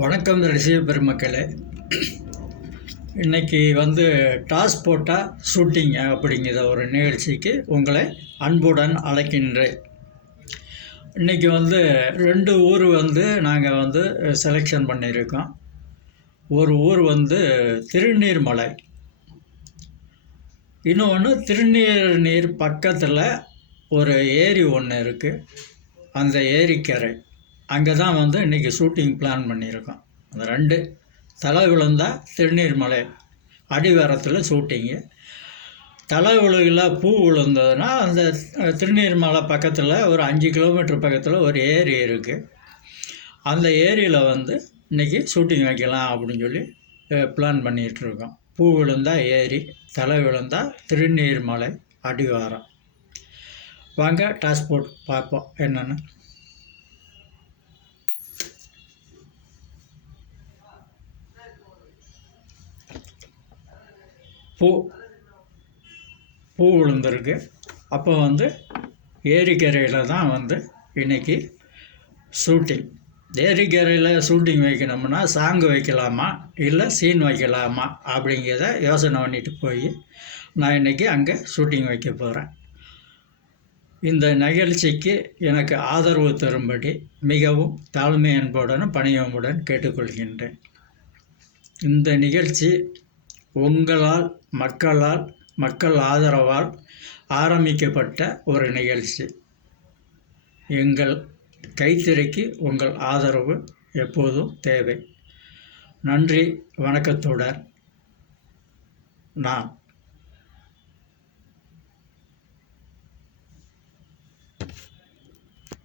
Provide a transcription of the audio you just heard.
வணக்கம் ரசிக பெருமக்களே. இன்றைக்கி டாஸ் போட்டால் ஷூட்டிங் அப்படிங்கிற ஒரு நிகழ்ச்சிக்கு உங்களை அன்புடன் அழைக்கின்றேன். இன்றைக்கி 2 ஊர் நாங்கள் செலெக்ஷன் பண்ணியிருக்கோம். ஒரு ஊர் திருநீர்மலை, இன்னொன்று திருநீர் பக்கத்தில் ஒரு ஏரி ஒன்று இருக்குது. அந்த ஏரிக்கரை அங்கே தான் இன்றைக்கி ஷூட்டிங் பிளான் பண்ணியிருக்கோம். அந்த 2 தலை விழுந்தா திருநீர்மலை அடிவாரத்தில் ஷூட்டிங்கு. தலை விழுகல பூ விழுந்ததுன்னா அந்த திருநீர்மலை பக்கத்தில் ஒரு 5 கிலோமீட்டர் பக்கத்தில் ஒரு ஏரி இருக்குது. அந்த ஏரியில் இன்றைக்கி ஷூட்டிங் வைக்கலாம் அப்படின்னு சொல்லி பிளான் பண்ணிகிட்ருக்கோம். பூ விழுந்தா ஏரி, தலை விழுந்தா திருநீர்மலை அடிவாரம். வாங்க டாஸ் போட்டு பார்ப்போம் என்னென்னு. பூ விழுந்திருக்கு. அப்போ ஏரிக்கரையில் தான் இன்றைக்கி ஷூட்டிங். ஏரிக்கரையில் ஷூட்டிங் வைக்கணும்னா சாங்கு வைக்கலாமா இல்லை சீன் வைக்கலாமா அப்படிங்கிறத யோசனை பண்ணிட்டு போய் நான் இன்றைக்கி அங்கே ஷூட்டிங் வைக்க போகிறேன். இந்த நிகழ்ச்சிக்கு எனக்கு ஆதரவு தரும்படி மிகவும் தாழ்மை அன்புடன் பணியமுடன் கேட்டுக்கொள்கின்றேன். இந்த நிகழ்ச்சி உங்களால், மக்கள் ஆதரவால் ஆரம்பிக்கப்பட்ட ஒரு நிகழ்ச்சி. எங்கள் கைத்திரைக்கு உங்கள் ஆதரவு எப்போதும் தேவை. நன்றி, வணக்கத்துடன் நான்